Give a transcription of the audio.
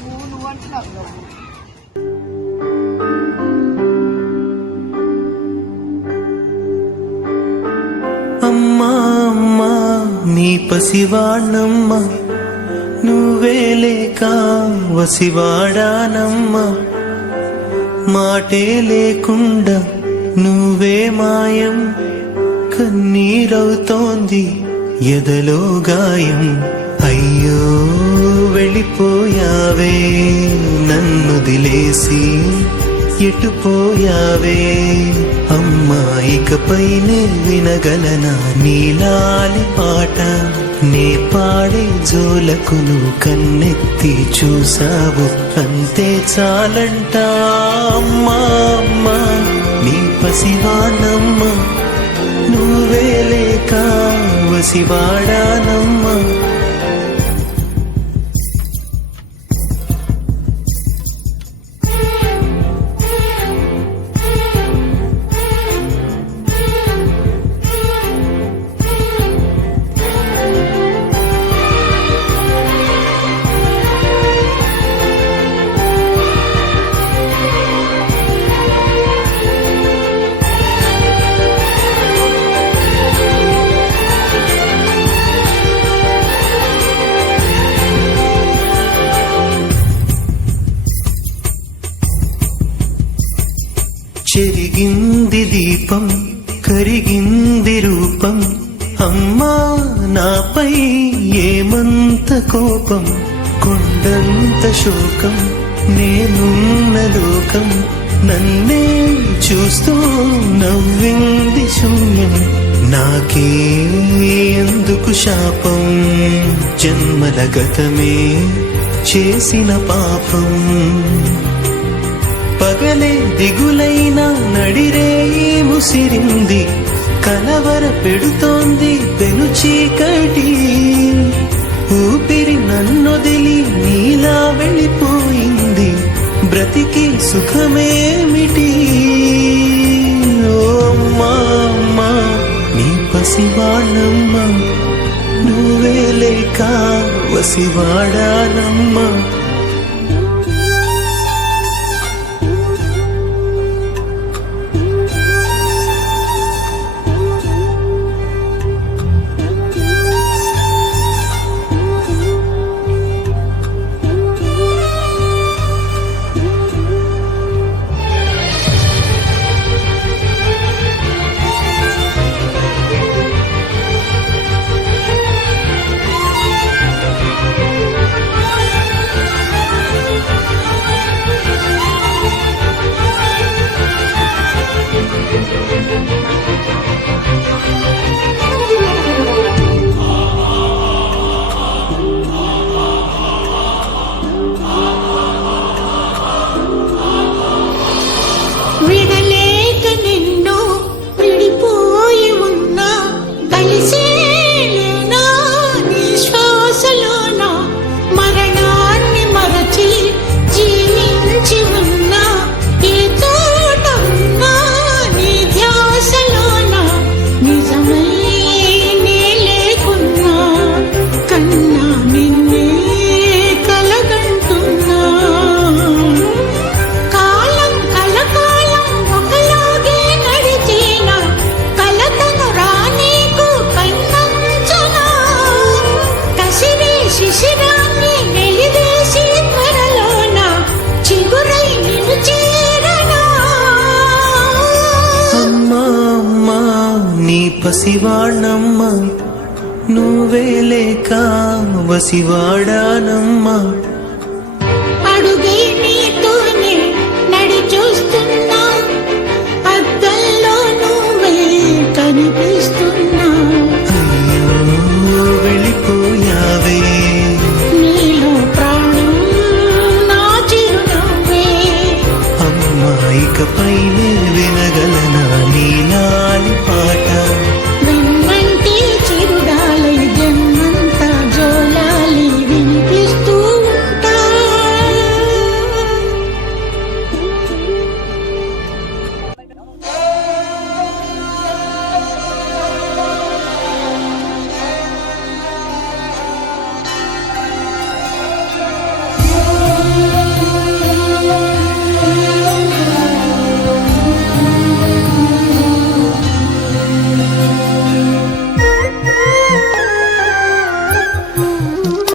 నువ్వు అంటున్నావు. అమ్మా అమ్మా నీ పసివాణమ్మ, నువ్వే లేక వసివాడానమ్మా. మాటే లేకుండా నువ్వే మాయం, కన్నీరవుతోంది ఎదలో గాయం. అయ్యో వెళ్ళిపోయావే నన్ను దిలేసి, ఎటుపోయావే అమ్మా. ఇకపైనే వినగలనా నీలాలి పాట, నే పాడే జోలకు నువ్వు కన్నెత్తి చూసావు, అంతే చాలంట. అమ్మా అమ్మా నీ పసివానమ్మ, నువ్వే లేక వసివాడానమ్మా. చెరిగింది దీపం, కరిగింది రూపం, అమ్మా నాపై ఏమంత కోపం. కొండంత శోకం నేనున్న లోకం, నన్నే చూస్తూ నవ్వింది శూన్యం. నాకే ఎందుకు శాపం, జన్మల గతమే చేసిన పాపం. పగలే దిగులైన నడిరేయి ముసిరింది, కలవర పెడుతోంది పెను చీకటి. ఊపిరి నన్నొదిలి నీలా వెళ్ళిపోయింది, బ్రతికి సుఖమేమిటి. ఓ అమ్మా అమ్మా నీ పసివాణమ్మ, నువ్వే లేక వసివాడానమ్మా. విడలేక నిన్ను విడిపోయి ఉన్నా, కలిసేనా నీ శ్వాసలోన. మరణాన్ని మరచి జీవించి ఉన్నా, ఏ చోట ఉన్నా నీ ధ్యాసలోన. నిజమై నే లేకున్నా, కన్నా నిన్నే కలగంటున్నా. శిశిరాన్ని వెలివేసి త్వరలోన చిగురై నిన్ను చేరనా. అమ్మా అమ్మా నీ పసివాణమ్మ, నువ్వే లేక వసివాడానమ్మా.